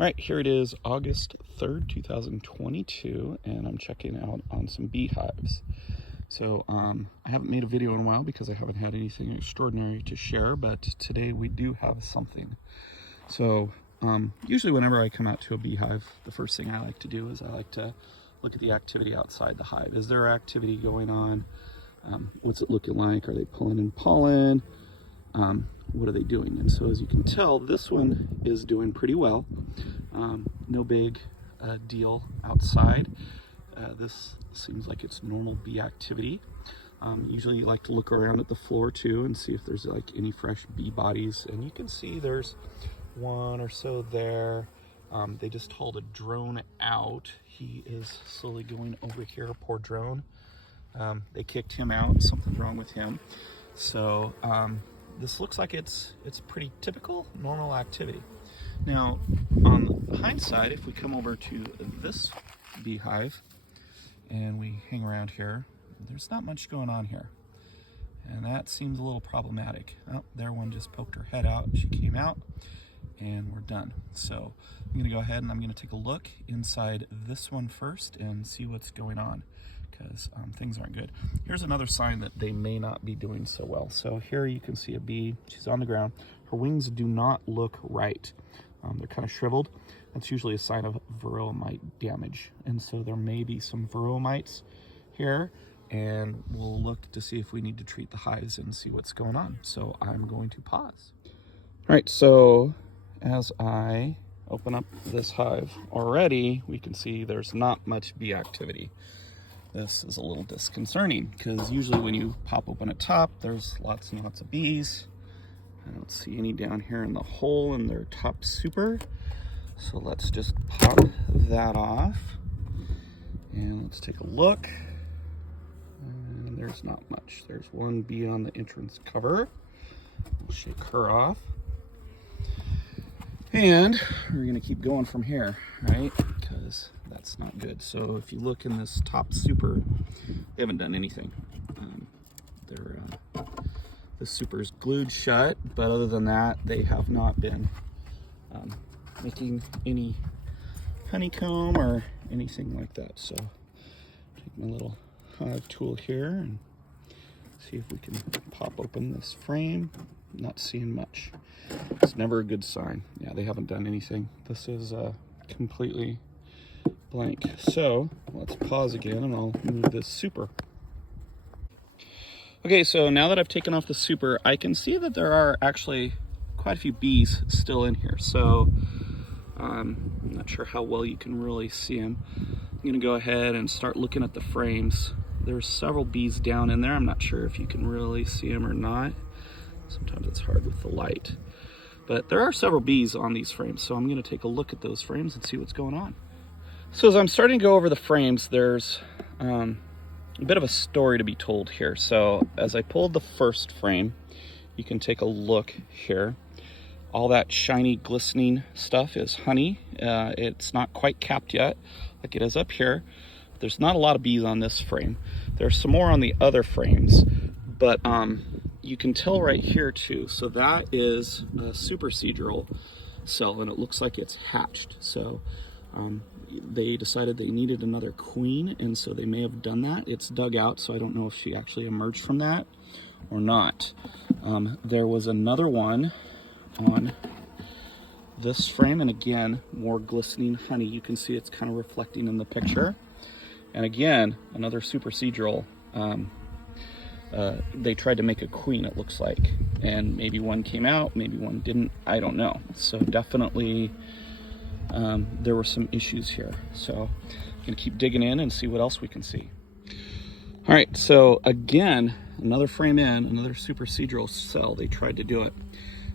All right, here it is, August 3rd, 2022, and I'm checking out on some beehives. So I haven't made a video in a while because I haven't had anything extraordinary to share, but today we do have something. So usually whenever I come out to a beehive, the first thing I like to do is I like to look at the activity outside the hive. Is there activity going on? What's it looking like? Are they pulling in pollen? What are they doing? And so as you can tell, this one is doing pretty well. No big deal outside. This seems like it's normal bee activity. Usually you like to look around at the floor too and see if there's like any fresh bee bodies, and you can see there's one or so there. They just hauled a drone out. He is slowly going over here, poor drone. They kicked him out, something's wrong with him. So this looks like it's pretty typical, normal activity. Now, on the hind side, if we come over to this beehive and we hang around here, there's not much going on here. And that seems a little problematic. Oh, there one just poked her head out. She came out and we're done. So I'm gonna go ahead and I'm gonna take a look inside this one first and see what's going on, because things aren't good. Here's another sign that they may not be doing so well. So here you can see a bee, she's on the ground. Her wings do not look right. They're kind of shriveled. That's usually a sign of varroa mite damage. And so there may be some varroa mites here, and we'll look to see if we need to treat the hives and see what's going on. So I'm going to pause. All right, so as I open up this hive already, we can see there's not much bee activity. This is a little disconcerting because usually when you pop open a top, there's lots and lots of bees. I don't see any down here in the hole in their top super. So let's just pop that off and let's take a look. And there's not much. There's one bee on the entrance cover. We'll shake her off. And we're gonna keep going from here, right? Because that's not good. So if you look in this top super, they haven't done anything. The super's glued shut, but other than that, they have not been making any honeycomb or anything like that. So take my little hive tool here and see if we can pop open this frame. Not seeing much. It's never a good sign. Yeah, they haven't done anything. This is completely blank. So let's pause again and I'll move this super. Okay, so now that I've taken off the super, I can see that there are actually quite a few bees still in here. So I'm not sure how well you can really see them. I'm gonna go ahead and start looking at the frames. There's several bees down in there. I'm not sure if you can really see them or not. Sometimes it's hard with the light. But there are several bees on these frames, so I'm gonna take a look at those frames and see what's going on. So as I'm starting to go over the frames, there's a bit of a story to be told here. So as I pulled the first frame, you can take a look here. All that shiny, glistening stuff is honey. It's not quite capped yet, like it is up here. There's not a lot of bees on this frame. There's some more on the other frames, but you can tell right here too. So that is a supersedulal cell, and it looks like it's hatched. So they decided they needed another queen, and so they may have done that. It's dug out, so I don't know if she actually emerged from that or not. There was another one on this frame, and again, more glistening honey. You can see it's kind of reflecting in the picture. And again, another supersedulal. They tried to make a queen, it looks like, and maybe one came out, maybe one didn't, I don't know. So definitely there were some issues here. So I'm gonna keep digging in and see what else we can see. All right, so again, another frame in, another supersedulal cell. They tried to do it.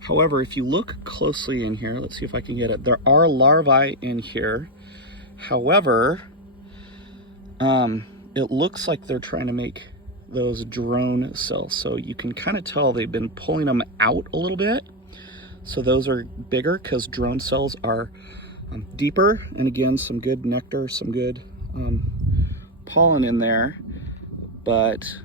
However, if you look closely in here, let's see if I can get it. There are larvae in here. However, it looks like they're trying to make those drone cells. So you can kind of tell they've been pulling them out a little bit. So those are bigger because drone cells are deeper. And again, some good nectar, some good pollen in there. But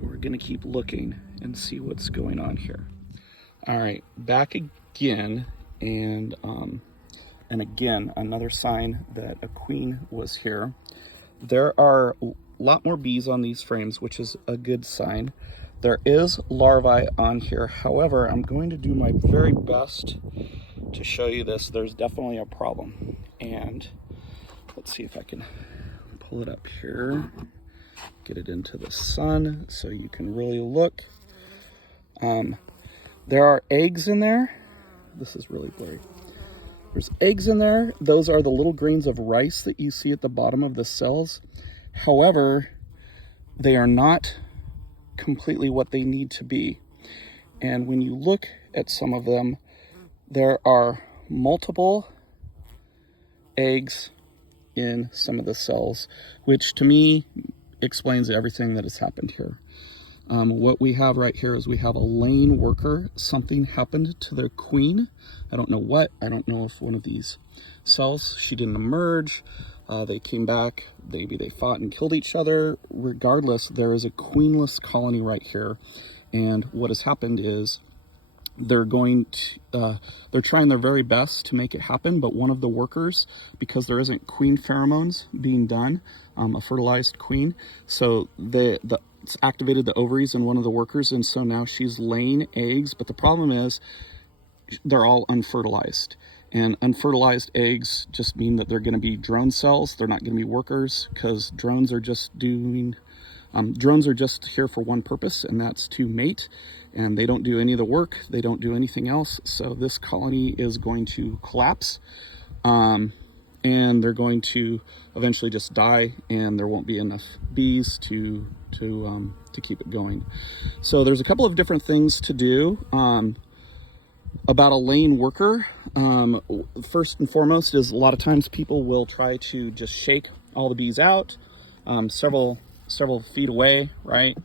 we're gonna keep looking and see what's going on here. All right, back again, and and again, another sign that a queen was here. There are a lot more bees on these frames, which is a good sign. There is larvae on here. However, I'm going to do my very best to show you this. There's definitely a problem. And let's see if I can pull it up here, get it into the sun so you can really look. There are eggs in there. This is really blurry. There's eggs in there. Those are the little grains of rice that you see at the bottom of the cells. However, they are not completely what they need to be. And when you look at some of them, there are multiple eggs in some of the cells, which to me explains everything that has happened here. What we have right here is we have a laying worker. Something happened to the queen. I don't know what. I don't know if one of these cells, she didn't emerge. They came back. Maybe they fought and killed each other. Regardless, there is a queenless colony right here. And what has happened is they're trying their very best to make it happen, but one of the workers, because there isn't queen pheromones being done, a fertilized queen, so it's activated the ovaries in one of the workers, and so now she's laying eggs. But the problem is they're all unfertilized, and unfertilized eggs just mean that they're going to be drone cells. They're not going to be workers, because drones are just here for one purpose, and that's to mate. And they don't do any of the work. They don't do anything else. So this colony is going to collapse, and they're going to eventually just die, and there won't be enough bees to keep it going. So there's a couple of different things to do about a laying worker. First and foremost is a lot of times people will try to just shake all the bees out several feet away, right?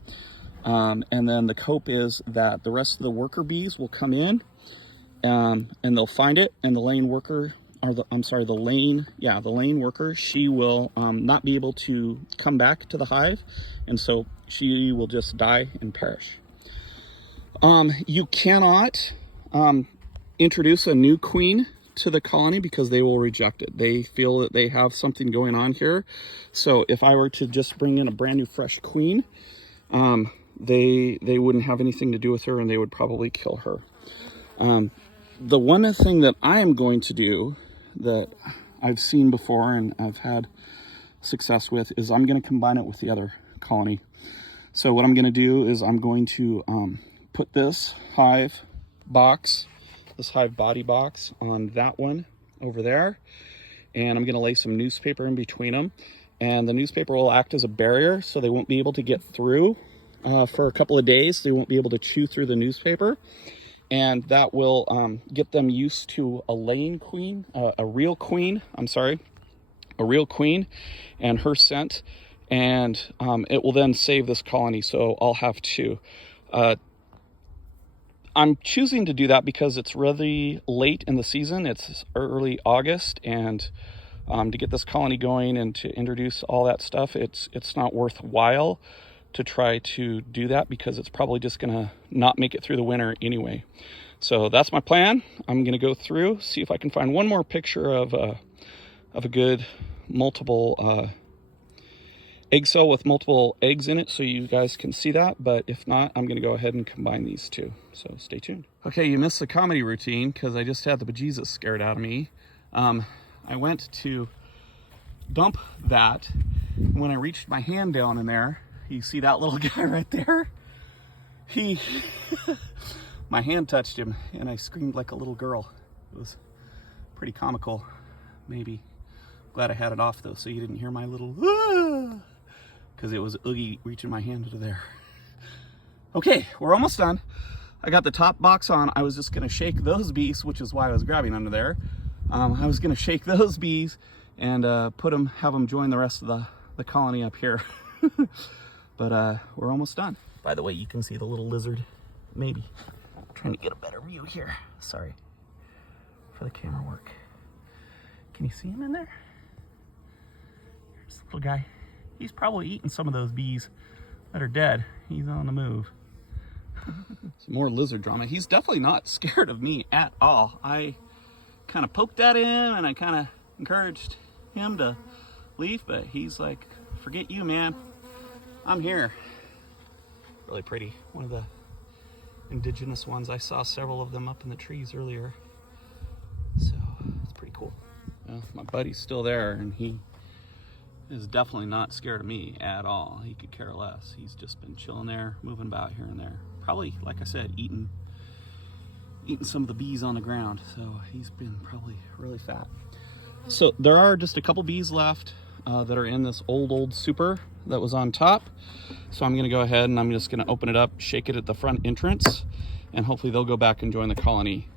And then the hope is that the rest of the worker bees will come in, and they'll find it, and the laying worker, the laying worker, she will not be able to come back to the hive, and so she will just die and perish. You cannot introduce a new queen to the colony because they will reject it. They feel that they have something going on here. So if I were to just bring in a brand new fresh queen, they wouldn't have anything to do with her, and they would probably kill her. The one thing that I am going to do that I've seen before and I've had success with is I'm going to combine it with the other colony. So what I'm going to do is I'm going to put this hive body box on that one over there, and I'm going to lay some newspaper in between them, and the newspaper will act as a barrier, so they won't be able to get through for a couple of days. They won't be able to chew through the newspaper, and that will get them used to a laying queen, a real queen and her scent, and it will then save this colony. So I'll have two. I'm choosing to do that because it's really late in the season. It's early August, and to get this colony going and to introduce all that stuff, it's not worthwhile to try to do that because it's probably just gonna not make it through the winter anyway. So that's my plan. I'm gonna go through, see if I can find one more picture of a good multiple egg cell with multiple eggs in it so you guys can see that. But if not, I'm gonna go ahead and combine these two. So stay tuned. Okay, you missed the comedy routine because I just had the bejesus scared out of me. I went to dump that. When I reached my hand down in there, you see that little guy right there? My hand touched him and I screamed like a little girl. It was pretty comical, maybe. Glad I had it off though, so you didn't hear my little because it was Oogie reaching my hand into there. Okay, we're almost done. I got the top box on. I was just gonna shake those bees, which is why I was grabbing under there. I was gonna shake those bees and have them join the rest of the colony up here. But we're almost done. By the way, you can see the little lizard, maybe. I'm trying to get a better view here. Sorry for the camera work. Can you see him in there? There's the little guy. He's probably eating some of those bees that are dead. He's on the move. Some more lizard drama. He's definitely not scared of me at all. I kind of poked at him and I kind of encouraged him to leave, but he's like, forget you, man. I'm here. Really pretty. One of the indigenous ones. I saw several of them up in the trees earlier. So it's pretty cool. My buddy's still there, and he is definitely not scared of me at all. He could care less. He's just been chilling there, moving about here and there. Probably, like I said, eating some of the bees on the ground. So he's been probably really fat. So there are just a couple bees left that are in this old super that was on top. So I'm gonna go ahead and I'm just gonna open it up, shake it at the front entrance, and hopefully they'll go back and join the colony.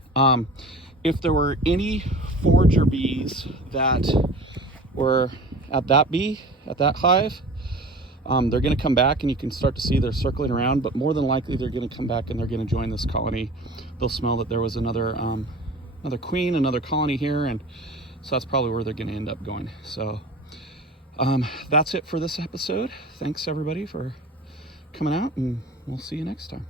If there were any forager bees that were at that hive, they're gonna come back and you can start to see they're circling around, but more than likely they're gonna come back and they're gonna join this colony. They'll smell that there was another queen, another colony here, and so that's probably where they're gonna end up going. So that's it for this episode. Thanks everybody for coming out, and we'll see you next time.